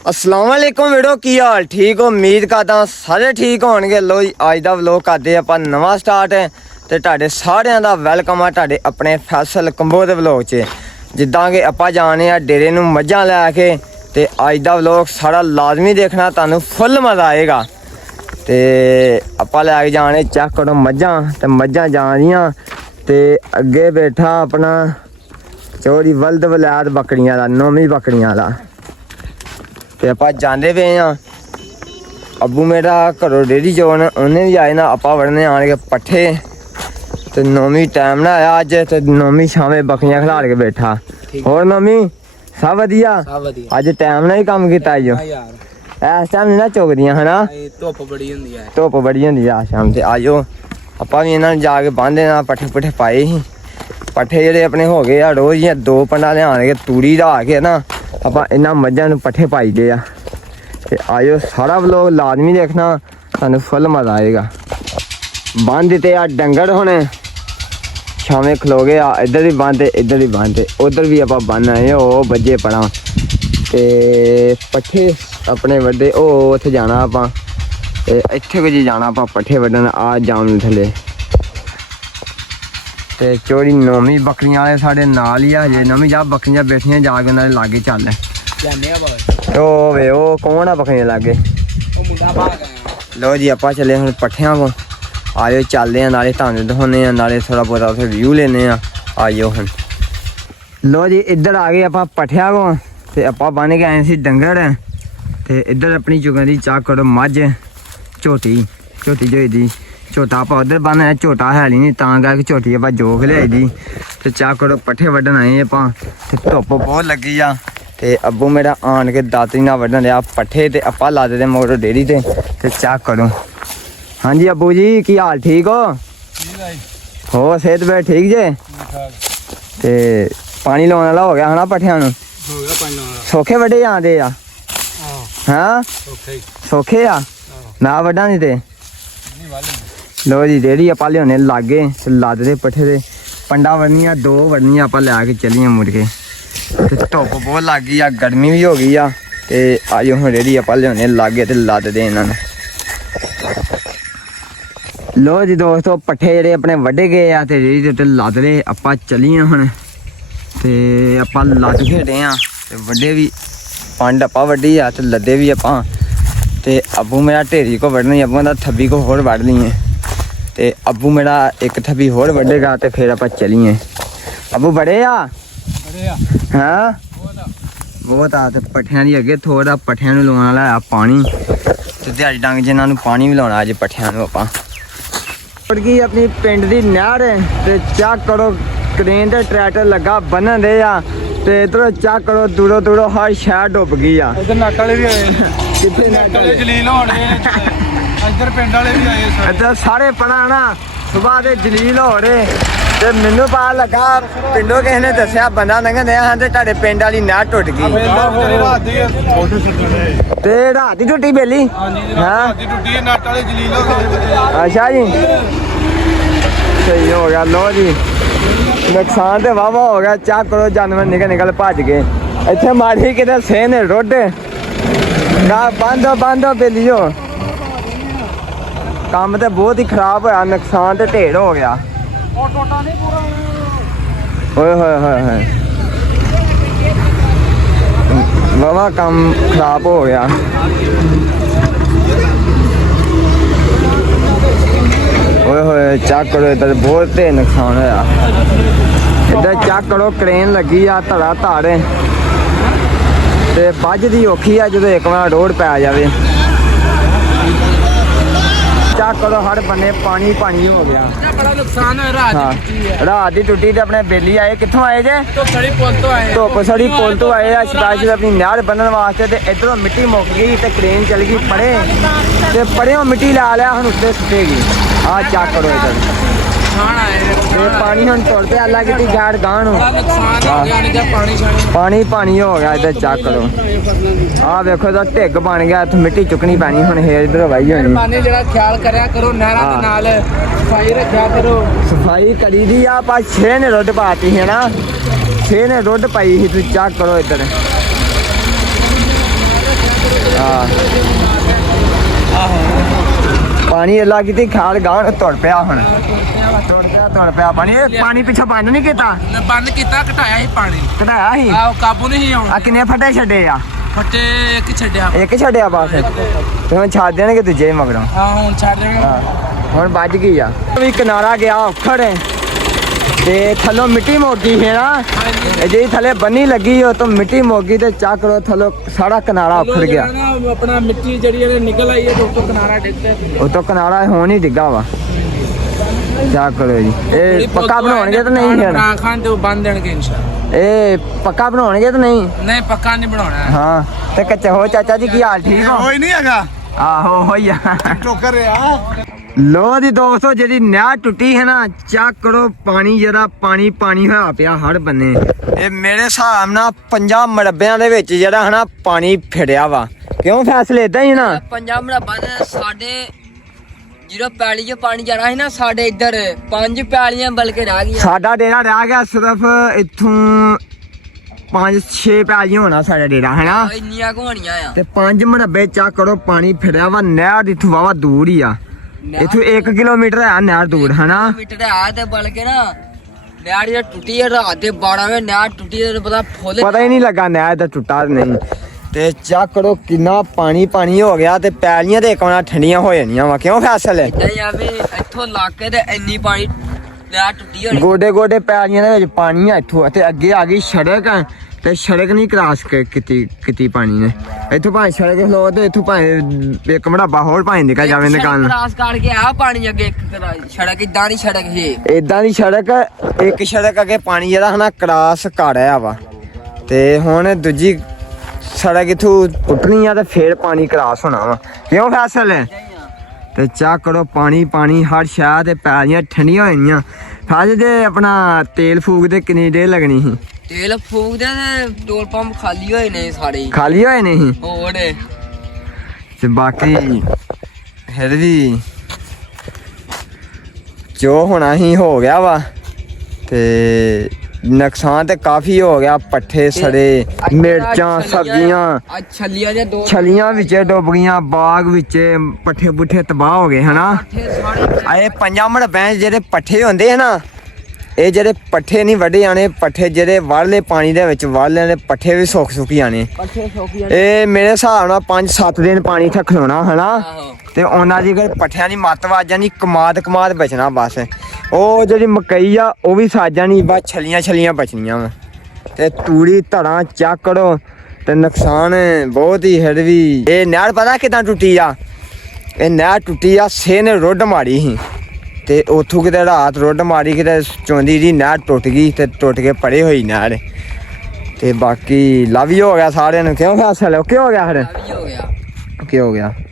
अस्सलाम वालेकुम वीडियो की हाल ठीक हो उम्मीद करदा सारे ठीक होणगे। लो जी अज दा व्लॉग करदे आपां नवां स्टार्ट है ते तुहाडे सारिਆਂ ਦਾ ਵੈਲਕਮ ਆ ਤੁਹਾਡੇ ਆਪਣੇ ਫੈਸਲ ਕੰਬੋਜ ਵਲੌਗ 'ਚ। ਜਿੱਦਾਂ ਕਿ ਆਪਾਂ ਜਾਣੇ ਆ ਡੇਰੇ ਨੂੰ ਮੱਝਾਂ ਲੈ ਕੇ ਤੇ ਅੱਜ ਦਾ ਵਲੌਗ ਸਾਰਾ ਲਾਜ਼ਮੀ ਦੇਖਣਾ, ਤੁਹਾਨੂੰ ਫੁੱਲ ਮਜ਼ਾ ਆਏਗਾ। ਤੇ ਆਪਾਂ ਲੈ ਕੇ ਜਾਣੇ ਚੱਕ ਕਰੋ ਮੱਝਾਂ ਤੇ ਮੱਝਾਂ ਜਾ ਰਹੀਆਂ ਤੇ ਅੱਗੇ ਬੈਠਾ ਆਪਣਾ ਚੋਰੀ ਵਲਦ ਵਲਾਦ ਬੱਕਰੀਆਂ ਦਾ ਨੌਵੀਂ ਬੱਕਰੀਆਂ ਵਾਲਾ ਤੇ ਆਪਾਂ ਜਾਂਦੇ ਪਏ ਆ। ਅੱਬੂ ਮੇਰਾ ਘਰੋਂ ਡੇਰੀ ਚੋਣ ਉਹਨੇ ਵੀ ਆਏ ਨਾ, ਆਪਾਂ ਵੜਨੇ ਆਣ ਕੇ ਪੱਠੇ ਤੇ ਨੌਵੀਂ ਟਾਈਮ ਨਾ ਆਇਆ ਅੱਜ ਤੇ ਨੌਵੀਂ ਛਾਵੇਂ ਬੱਕਰੀਆਂ ਖਿਲਾਰ ਕੇ ਬੈਠਾ। ਹੋਰ ਨੌਵੀਂ ਸਭ ਵਧੀਆ? ਅੱਜ ਟਾਈਮ ਨਾਲ ਹੀ ਕੰਮ ਕੀਤਾ ਜੋ ਇਸ ਟਾਈਮ ਨਹੀਂ ਨਾ ਚੁਗਦੀਆਂ ਹਨਾ, ਧੁੱਪ ਬੜੀ ਹੁੰਦੀ ਆ ਸ਼ਾਮ ਤੇ। ਆਜੋ ਆਪਾਂ ਵੀ ਇਹਨਾਂ ਨੂੰ ਜਾ ਕੇ ਬੰਨ੍ਹਦੇ ਨਾ, ਪੱਠੇ ਪੁੱਠੇ ਪਾਏ ਸੀ। ਪੱਠੇ ਜਿਹੜੇ ਆਪਣੇ ਹੋ ਗਏ ਆ ਰੋਜ਼ ਦੀਆਂ 2 ਪੰਡਾ ਲਿਆਣ ਕੇ ਤੂੜੀ ਢਾ ਕੇ ਨਾ ਆਪਾਂ ਇਹਨਾਂ ਮੱਝਾਂ ਨੂੰ ਪੱਠੇ ਪਾਈਦੇ ਆ। ਤੇ ਆਇਓ ਸਾਰਾ ਵਲੋਗ ਲਾਜ਼ਮੀ ਦੇਖਣਾ, ਤੁਹਾਨੂੰ ਫੁੱਲ ਮਜ਼ਾ ਆਏਗਾ। ਬੰਨ ਦਿੱਤੇ ਆ ਡੰਗਰ ਹੁਣ ਛਾਵੇਂ ਖਲੋ ਗਏ ਆ, ਇੱਧਰ ਵੀ ਬੰਨ ਤੇ ਇੱਧਰ ਵੀ ਬੰਨ ਤੇ ਉੱਧਰ ਵੀ ਆਪਾਂ ਬੰਨ ਆਏ। ਉਹ ਵੱਜੇ ਪੜਾ ਤੇ ਪੱਠੇ ਆਪਣੇ ਵੱਡੇ ਉਹ ਉੱਥੇ ਜਾਣਾ ਆਪਾਂ ਤੇ ਇੱਥੇ ਕੁਝ ਜਾਣਾ ਆਪਾਂ ਪੱਠੇ ਵੱਢਣ ਆ ਜਾਮ ਥੱਲੇ। ਤੇ ਚੋਰੀ ਨੌਵੀਂ ਬੱਕਰੀਆਂ ਵਾਲੇ ਸਾਡੇ ਨਾਲ ਹੀ ਆ, ਹਜੇ ਨਵੀਂ ਜਾ ਬੱਕਰੀਆਂ ਬੈਠੀਆਂ ਜਾ ਕੇ ਉਹਨਾਂ ਦੇ ਲਾਗੇ ਚੱਲ ਉਹ ਵੇ ਉਹ ਕੌਣ ਆ ਬੱਕਰੀਆਂ ਲਾਗੇ? ਲੋ ਜੀ ਆਪਾਂ ਚੱਲੇ ਹੁਣ ਪੱਠਿਆਂ ਕੋਲ, ਆਇਓ ਚੱਲਦੇ ਆ, ਨਾਲੇ ਤੁਹਾਨੂੰ ਦਿਖਾਉਂਦੇ ਆ ਨਾਲੇ ਥੋੜਾ ਬਹੁਤਾ ਉੱਥੇ ਵਿਊ ਲੈਂਦੇ ਆ। ਆਇਓ ਹੁਣ ਲੋ ਜੀ ਇੱਧਰ ਆ ਗਏ ਆਪਾਂ ਪੱਠਿਆਂ ਕੋਲ ਤੇ ਆਪਾਂ ਬੰਨ ਕੇ ਆਏ ਸੀ ਡੰਗਰ ਤੇ ਇੱਧਰ ਆਪਣੀ ਚੁਗਾਂ ਦੀ ਚਾਕ ਕਰੋ ਮੱਝ ਝੋਟੀ ਜਿਹੀ ਦੀ ਝੋਟਾ ਆਪਾਂ ਉੱਧਰ ਬੰਨ੍ਹਿਆ, ਝੋਟਾ ਹੈ ਨਹੀਂ ਤਾਂ ਕਰਕੇ ਝੋਟੀ ਆਪਾਂ ਜੋਖ ਲਿਆਈ ਦੀ ਤੇ ਚਾਹ ਕਰੋ ਪੱਠੇ ਵੱਢਣ ਆਏ ਆਪਾਂ ਤੇ ਧੁੱਪ ਬਹੁਤ ਲੱਗੀ ਆ। ਤੇ ਅੱਬੂ ਮੇਰਾ ਆਣ ਕੇ ਦਾਤਰੀ ਨਾਲ ਵੱਢਣ ਲਿਆ ਪੱਠੇ ਤੇ ਆਪਾਂ ਲਾ ਦੇ ਮੋਟਰ ਡੇਰੀ ਤੇ ਚਾਹ ਕਰੋ। ਹਾਂਜੀ ਅੱਬੂ ਜੀ ਕੀ ਹਾਲ ਠੀਕ ਹੋ? ਹੋ ਸਿਹਤ ਵੇ ਠੀਕ ਜੇ? ਤੇ ਪਾਣੀ ਲਾਉਣ ਵਾਲਾ ਹੋ ਗਿਆ ਹਨਾ ਪੱਠਿਆਂ ਨੂੰ? ਸੌਖੇ ਵੱਢੇ ਜਾਂਦੇ ਆ? ਹਾਂ ਸੌਖੇ ਆ ਨਾ ਵੱਢਾਂ ਦੀ ਤੇ। ਲੋ ਜੀ ਡੇਰੀ ਆਪਾਂ ਲਿਆਉਣੇ ਲਾਗੇ ਤੇ ਲੱਦਦੇ ਪੱਠੇ ਦੇ ਪੰਡਾ ਵੜਨੀਆਂ 2 ਵੜਨੀਆਂ ਆਪਾਂ ਲੈ ਕੇ ਚੱਲੀਆਂ ਮੁੜ ਕੇ। ਤੇ ਧੁੱਪ ਬਹੁਤ ਲੱਗ ਗਈ ਆ, ਗਰਮੀ ਵੀ ਹੋ ਗਈ ਆ ਤੇ ਆਜੋ ਹੁਣ ਡੇਰੀ ਆਪਾਂ ਲਿਆਉਣੇ ਲਾਗੇ ਤੇ ਲੱਦਦੇ ਇਹਨਾਂ ਨੂੰ। ਲੋ ਜੀ ਦੋਸਤੋ ਪੱਠੇ ਜਿਹੜੇ ਆਪਣੇ ਵੱਢੇ ਗਏ ਆ ਤੇ ਡੇਰੀ ਦੇ ਉੱਤੇ ਲੱਦਦੇ ਆਪਾਂ ਚੱਲੀਆਂ ਹੁਣ ਤੇ ਆਪਾਂ ਲੱਦ ਖੇਡੇ ਆ ਤੇ ਵੱਡੇ ਵੀ ਪੰਡ ਆਪਾਂ ਵੱਢੀ ਆ ਤੇ ਲੱਦੇ ਵੀ ਆਪਾਂ। ਤੇ ਅੱਬੂ ਮੇਰਾ ਢੇਰੀ ਕੋ ਵੱਢਣੀ, ਅੱਬੂ ਦਾ ਥੱਬੀ ਕੋ ਹੋਰ ਵੱਢ ਲਈਏ ਤੇ ਅੱਬੂ ਮੇਰਾ ਇੱਕ ਥੱਬੀ ਹੋਰ ਵੱਢੇਗਾ ਤੇ ਫਿਰ ਆਪਾਂ ਚੱਲੀਏ। ਅੱਬੂ ਬੜੇ ਆ ਹਾਂ ਬਹੁਤ ਆ ਤੇ ਪੱਠਿਆਂ ਦੀ ਅੱਗੇ ਥੋੜਾ ਪੱਠਿਆਂ ਨੂੰ ਲਵਾਉਣ ਵਾਲਾ ਆ ਪਾਣੀ ਤੇ ਦਿਹਾੜੀ ਡੰਗ ਜਿਹਨਾਂ ਨੂੰ ਪਾਣੀ ਵੀ ਲਾਉਣਾ ਅੱਜ ਪੱਠਿਆਂ ਨੂੰ ਆਪਾਂ। ਗਈ ਆਪਣੀ ਪਿੰਡ ਦੀ ਨਹਿਰ ਤੇ ਚੈੱਕ ਕਰੋ ਕ੍ਰੇਨ ਤੇ ਟਰੈਕਟਰ ਲੱਗਾ ਬੰਨਣ ਦੇ ਆ ਤੇ ਇਧਰੋਂ ਚੈੱਕ ਕਰੋ ਦੂਰੋਂ ਹਰ ਸ਼ਹਿਰ ਡੁੱਬ ਗਈ ਆ। ਇਧਰ ਨੱਟ ਵਾਲੇ ਵੀ ਆਏ, ਕਿੱਥੇ ਨੱਟ ਵਾਲੇ ਜਲੀਲ ਹੋਣਗੇ, ਇੱਧਰ ਪਿੰਡ ਵਾਲੇ ਵੀ ਆਏ ਇੱਧਰ ਸਾਰੇ ਪਣਾ ਨਾ ਸੁਬਾਹ ਦੇ ਜਲੀਲ ਹੋ ਰਹੇ ਤੇ ਮੈਨੂੰ ਪਤਾ ਲੱਗਾ ਪਿੰਡੋਂ ਕਿਸੇ ਨੇ ਦੱਸਿਆ ਬੰਦਾ ਲੰਘਣ ਡਿਆ ਹਾਂ ਤੇ ਤੁਹਾਡੇ ਪਿੰਡ ਵਾਲੀ ਨਹਿਰ ਟੁੱਟ ਗਈ ਤੇ ਰਾਤ ਦੀ ਟੁੱਟੀ ਬੇਲੀ? ਹਾਂ ਟੁੱਟੀ ਹੈ, ਨੱਟ ਵਾਲੇ ਜਲੀਲ ਹੋ ਗਏ। ਅੱਛਾ ਜੀ ਸਹੀ ਹੋ ਗਿਆ। ਲੋ ਜੀ ਨੁਕਸਾਨ ਤੇ ਵਾਵਾ ਹੋ ਗਿਆ, ਚਾਹ ਕਰੋ ਜਾਨਵਰ ਨਿਕਲ ਭੱਜ ਗਏ। ਇੱਥੇ ਮਾਰੀ ਕਿਤੇ ਸੇ ਨੇ ਰੁੱਡ ਨਾ ਬੰਦ ਬੇਲੀਓ ਕੰਮ ਤੇ ਬਹੁਤ ਹੀ ਖਰਾਬ ਹੋਇਆ, ਨੁਕਸਾਨ ਤੇ ਢੇਰ ਹੋ ਗਿਆ। ਹੋਏ ਵਾਵਾ ਕੰਮ ਖਰਾਬ ਹੋ ਗਿਆ। ਹੋਏ ਚੱਕ ਕਰੋ ਇੱਧਰ ਬਹੁਤ ਤੇ ਨੁਕਸਾਨ ਹੋਇਆ। ਇੱਧਰ ਚੱਕ ਕਰੋ ਕ੍ਰੇਨ ਲੱਗੀ ਆ ਧੜਾ ਧਾੜ ਤੇ ਵੱਜਦੀ ਔਖੀ ਆ ਜਦੋਂ ਇੱਕ ਵਾਰ ਰੋਡ ਪੈ ਜਾਵੇ। ਚੱਕ ਕਰੋ ਹਰ ਬੰਨੇ ਪਾਣੀ ਹੋ ਗਿਆ, ਬੜਾ ਨੁਕਸਾਨ ਹੋਇਆ। ਰਾਤ ਦੀ ਟੁੱਟੀ ਤੇ ਆਪਣੇ ਬੇਲੀ ਆਏ। ਕਿੱਥੋਂ ਆਏ ਜੇ? ਧੁੱਪ ਸੜੀ ਪੁੱਲ ਤੋਂ ਆਏ ਆ ਸਪੈਸ਼ਲ ਆਪਣੀ ਨਹਿਰ ਬੰਨਣ ਵਾਸਤੇ ਤੇ ਇੱਧਰੋਂ ਮਿੱਟੀ ਮੁੱਕ ਗਈ ਤੇ ਕ੍ਰੇਨ ਚਲ ਗਈ ਪਰੇ ਤੇ ਪਰਿਓਂ ਮਿੱਟੀ ਲਾ ਲਿਆ, ਹੁਣ ਉੱਤੇ ਸੁੱਟੇਗੀ। ਆ ਚੱਕ ਕਰੋ ਇੱਧਰ ਤੇ ਪਾਣੀ ਹੁਣ ਤੁਰ ਪਿਆ ਅੱਲਾ ਕਿਤੇ ਗਾੜ ਗਾਣ ਪਾਣੀ ਹੋ ਗਿਆ। ਇੱਧਰ ਚੱਕ ਕਰੋ ਆ ਵੇਖੋ ਇਹਦਾ ਢਿੱਗ ਬਣ ਗਿਆ, ਇੱਥੇ ਮਿੱਟੀ ਚੁੱਕਣੀ ਪੈਣੀ ਹੁਣ ਹੇਰ ਇੱਧਰ ਵਾਈ ਹੋਣੀ। ਜਿਹੜਾ ਖਿਆਲ ਕਰਿਆ ਕਰੋ ਨਹਿਰਾਂ ਦੇ ਨਾਲ ਸਫਾਈ ਰੱਖਿਆ ਕਰੋ। ਸਫਾਈ ਕਰੀ ਦੀ ਆ, ਆਪਾਂ 6 ਨੇ ਰੁੱਡ ਪਾਤੀ ਹੈ ਨਾ, 6 ਨੇ ਰੁੱਡ ਪਾਈ ਸੀ। ਤੁਸੀਂ ਚੱਕ ਕਰੋ ਇੱਧਰ ਪਾਣੀ ਅੱਲਾ ਕਿਤੇ ਖਾਲ ਗਾਣ ਤੁਰ ਪਿਆ ਹੁਣ ਤੁਰ ਪਿਆ ਪਾਣੀ। ਇਹ ਪਾਣੀ ਪਿੱਛੋਂ ਬੰਦ ਨਹੀਂ ਕੀਤਾ? ਬੰਦ ਕੀਤਾ, ਘਟਾਇਆ ਸੀ ਪਾਣੀ, ਘਟਾਇਆ ਸੀ। ਆਹ ਕਾਬੂ ਨਹੀਂ ਆਉਣਾ। ਆ ਕਿੰਨੇ ਫੱਟੇ ਛੱਡੇ ਆ? ਫੱਟੇ ਇੱਕ ਛੱਡਿਆ। ਇੱਕ ਛੱਡਿਆ ਬਸ। ਤੇ ਹੁਣ ਛੱਡ ਦੇਣਗੇ ਦੂਜੇ ਮਗਰੋਂ। ਹਾਂ ਹੁਣ ਛੱਡ ਦੇਣਾ। ਹੁਣ ਵੱਜ ਗਈ ਆ ਵੀ ਕਿਨਾਰਾ ਗਿਆ ਔਖੜ ਤੇ ਥੱਲੋਂ ਮਿੱਟੀ ਮੋਗੀ ਹੈ ਨਾ, ਜਿਹੜੀ ਥੱਲੇ ਬੰਨੀ ਲੱਗੀ ਉਹ ਤੋਂ ਮਿੱਟੀ ਮੋਗੀ ਤੇ ਚੱਕ ਲੋ ਥੱਲੋਂ ਸਾਰਾ ਕਿਨਾਰਾ ਔਖੜ ਗਿਆ। ਆਪਣਾ ਮਿੱਟੀ ਜਿਹੜੀ ਨਿਕਲ ਆਈ ਹੈ ਤੋਂ ਕਿਨਾਰਾ ਡਿੱਗਦਾ। ਉਹ ਤੋਂ ਕਿਨਾਰਾ ਹੁਣ ਹੀ ਡਿੱਗਾ ਵਾ। ਚੱਕ ਲੋ ਜੀ। ਇਹ ਪੱਕਾ ਬਣਾਉਣਗੇ ਤਾਂ ਨਹੀਂ? ਨਾ ਖਾਣ ਤੇ ਬੰਦ ਦੇਣਗੇ ਇਨਸ਼ਾਅੱਲਾ। ਇਹ ਪੱਕਾ ਬਣਾਉਣਗੇ ਤਾਂ ਨਹੀਂ? ਨਹੀਂ ਪੱਕਾ ਨਹੀਂ ਬਣਾਉਣਾ। ਹਾਂ ਤੇ ਕੱਚਾ ਹੋ। ਚਾਚਾ ਜੀ ਕੀ ਹਾਲ? ਠੀਕ ਹੋ? ਹੋਈ ਨਹੀਂ ਹੈਗਾ। ਆਹੋ ਹੋਈ ਆ। ਟੋਕਰ ਆ। ਲੋ ਦੀ ਦੋਸਤੋ, ਜਿਹੜੀ ਨਹਿਰ ਟੁੱਟੀ ਹੈ ਨਾ, ਚੈੱਕ ਕਰੋ ਪਾਣੀ ਜਿਹੜਾ ਪਾਣੀ ਹੋਇਆ ਪਿਆ ਹਰ ਬੰਨੇ। ਇਹ ਮੇਰੇ ਹਿਸਾਬ ਨਾਲ 50 ਮਰਬਿਆਂ ਦੇ ਵਿੱਚ ਜਿਹੜਾ ਹੈ ਨਾ ਪਾਣੀ ਫਿੜਿਆ ਵਾ। ਕਿਉਂ ਫੈਸਲੇ ਇਦਾਂ ਹੀ ਨਾ? 50 ਮਰਬਾ ਦੇ ਸਾਡੇ ਜਿਹੜਾ ਪੈਲੀ 'ਚ ਪਾਣੀ ਜਾਣਾ ਸੀ ਨਾ, ਸਾਡੇ ਇੱਧਰ 5 ਪੈਲੀਆਂ ਬਲਕਿ ਰਹਿ ਗਈਆਂ। ਸਾਡਾ ਡੇਰਾ ਰਹਿ ਗਿਆ ਸਿਰਫ ਇੱਥੋਂ 5-6 ਪੈਲੀਆਂ ਹੋਣਾ ਸਾਡਾ ਡੇਰਾ ਹੈ ਨਾ। ਇੰਨੀਆਂ ਘੋਣੀਆਂ ਆ ਤੇ 5 ਮਰਬੇ ਚੈੱਕ ਕਰੋ ਪਾਣੀ ਫਿੜਿਆ ਵਾ। ਨਹਿਰ ਇੱਥੋਂ ਵਾਵਾ ਦੂਰ ਹੀ ਆ। ਇੱਥੋਂ 1 ਕਿਲੋਮੀਟਰ ਹੈ ਨਹਿਰ ਦੂਰ ਹੈ ਨਾ। ਮੀਟਰ ਆ ਤੇ ਬਲਕਿ ਨਾ ਨਹਿਰ ਜਿਹੜਾ ਟੁੱਟੀ ਹੈ ਰਾਤ ਦੇ 12 ਵਜੇ ਨਹਿਰ ਟੁੱਟੀ, ਤੈਨੂੰ ਪਤਾ ਫੁੱਲ ਪਤਾ ਹੀ ਨਹੀਂ ਲੱਗਾ ਨਹਿਰ ਦਾ ਟੁੱਟਾ ਨਹੀਂ। ਤੇ ਚੈੱਕ ਕਰੋ ਕਿੰਨਾ ਪਾਣੀ ਹੋ ਗਿਆ ਤੇ ਪੈਲੀਆਂ ਤੇ ਇੱਕ ਵਾਰ ਠੰਡੀਆਂ ਹੋ ਜਾਣੀਆਂ ਵਾ। ਕਿਉਂ ਫੈਸਲ? ਨਹੀਂ ਆਵੇ ਇੱਥੋਂ ਲੱਗ ਕੇ ਤੇ ਇੰਨੀ ਪਾਣੀ ਨਹਿਰ ਟੁੱਟੀ ਹੋਣੀ। ਗੋਡੇ ਪੈਲੀਆਂ ਦੇ ਵਿੱਚ ਪਾਣੀ ਆ ਇੱਥੋਂ ਤੇ ਅੱਗੇ ਆ ਗਈ ਸੜਕ ਤੇ ਸੜਕ ਨਹੀਂ ਕ੍ਰਾਸ ਕੀਤੀ ਪਾਣੀ ਨੇ। ਇੱਥੋਂ ਭਾਵੇਂ ਸੜਕ ਲੋ ਤੇ ਇੱਥੋਂ ਭਾਵੇਂ ਇੱਕ ਮੜਾਬਾ ਹੋਰ ਭਾਵੇਂ ਨਿਕਲ ਜਾਵੇ ਨਿਕਾਲ। ਕ੍ਰਾਸ ਕਰਕੇ ਆ ਪਾਣੀ ਅੱਗੇ ਇੱਕ ਸੜਕ ਇਦਾਂ ਦੀ ਸੜਕ ਸੀ। ਇਦਾਂ ਦੀ ਸੜਕ ਇੱਕ ਸੜਕ ਅੱਗੇ ਪਾਣੀ ਜਿਹੜਾ ਹਨਾ ਕ੍ਰਾਸ ਕਰ ਰਿਹਾ ਵਾ। ਤੇ ਹੁਣ ਦੂਜੀ ਸੜਕ ਇੱਥੋਂ ਪੁੱਟਣੀ ਆ ਤੇ ਫੇਰ ਪਾਣੀ ਕ੍ਰਾਸ ਹੋਣਾ ਵਾ। ਕਿਉਂ ਫੈਸਲ? ਤੇ ਚੈੱਕ ਕਰੋ ਪਾਣੀ ਹਰ ਸ਼ਹਿਰ ਤੇ ਪੈਲੀਆਂ ਠੰਡੀਆਂ ਹੋਈਆਂ। ਫਾਜ ਦੇ ਆਪਣਾ ਤੇਲ ਫੂਕਦੇ ਕਿੰਨੀ ਦੇਰ ਲੱਗਣੀ ਸੀ? ਤੇਲ ਫੂਕਦੇ ਤੇ ਟੋਲ ਪੰਪ ਖਾਲੀ ਹੋਏ ਨੇ ਸਾਰੇ। ਖਾਲੀ ਹੋਏ ਨੇ ਸੀ ਹੋਰ ਤੇ ਬਾਕੀ ਫਿਰ ਵੀ ਜੋ ਹੋਣਾ ਹੀ ਹੋ ਗਿਆ ਵਾ। ਤੇ ਨੁਕਸਾਨ ਤੇ ਕਾਫੀ ਹੋ ਗਿਆ। ਪੱਠੇ ਸੜੇ, ਮਿਰਚਾਂ, ਸਬਜ਼ੀਆਂ, ਛੱਲੀਆਂ ਦੇ ਦੋ ਛਲੀਆਂ ਵਿੱਚ ਡੁੱਬ ਗਈਆਂ, ਬਾਗ ਵਿੱਚ ਪੱਠੇ ਪੁੱਠੇ ਤਬਾਹ ਹੋ ਗਏ ਹਨਾ। ਆਏ 5 ਮਰਬਿਆਂ ਜਿਹੜੇ ਪੱਠੇ ਹੁੰਦੇ ਹਨਾ, ਇਹ ਜਿਹੜੇ ਪੱਠੇ ਨਹੀਂ ਵੱਢੇ ਜਾਣੇ, ਪੱਠੇ ਜਿਹੜੇ ਵਾਲੇ ਪਾਣੀ ਦੇ ਵਿੱਚ ਵਾਲੇ ਨੇ ਪੱਠੇ ਵੀ ਸੁੱਕ ਜਾਣੇ। ਪੱਠੇ ਸੋਕੀਆਂ ਇਹ ਮੇਰੇ ਹਿਸਾਬ ਨਾਲ 5-7 ਦਿਨ ਪਾਣੀ ਇੱਥੇ ਖਲੋਣਾ ਹਨਾ। ਆਹੋ। ਤੇ ਉਹਨਾਂ ਦੀ ਪੱਠਿਆਂ ਦੀ ਮੱਤ ਵੱਜ ਜਾਣੀ, ਕਮਾਦ ਬਚਣਾ ਬਸ। ਉਹ ਜਿਹੜੀ ਮਕਈ ਆ ਉਹ ਵੀ ਸੱਜ ਜਾਣੀ, ਬਸ ਛਲੀਆਂ ਬਚਣੀਆਂ ਵਾ। ਤੇ ਤੂੜੀ ਧੜਾਂ ਚੱਕ ਕਰੋ ਤੇ ਨੁਕਸਾਨ ਬਹੁਤ ਹੀ ਫਿਰ ਵੀ। ਇਹ ਨਹਿਰ ਪਤਾ ਕਿੱਦਾਂ ਟੁੱਟੀ ਆ? ਇਹ ਨਹਿਰ ਟੁੱਟੀ ਆ ਸੇ ਨੇ ਰੁੱਡ ਮਾਰੀ ਸੀ ਤੇ ਉੱਥੋਂ ਕਿਤੇ ਰਾਤ ਰੁੱਡ ਮਾਰੀ, ਕਿਤੇ ਚੋਂਦੀ ਦੀ ਨਹਿਰ ਟੁੱਟ ਗਈ ਤੇ ਟੁੱਟ ਕੇ ਪਰੇ ਹੋਈ ਨਹਿਰ। ਤੇ ਬਾਕੀ ਲਵ ਹੀ ਹੋ ਗਿਆ ਸਾਰਿਆਂ ਨੂੰ। ਕਿਉਂ ਫੈਸਲਾ? ਕਿਉਂ ਹੋ ਗਿਆ ਫਿਰ? ਹੋ ਗਿਆ। ਕੀ ਹੋ ਗਿਆ?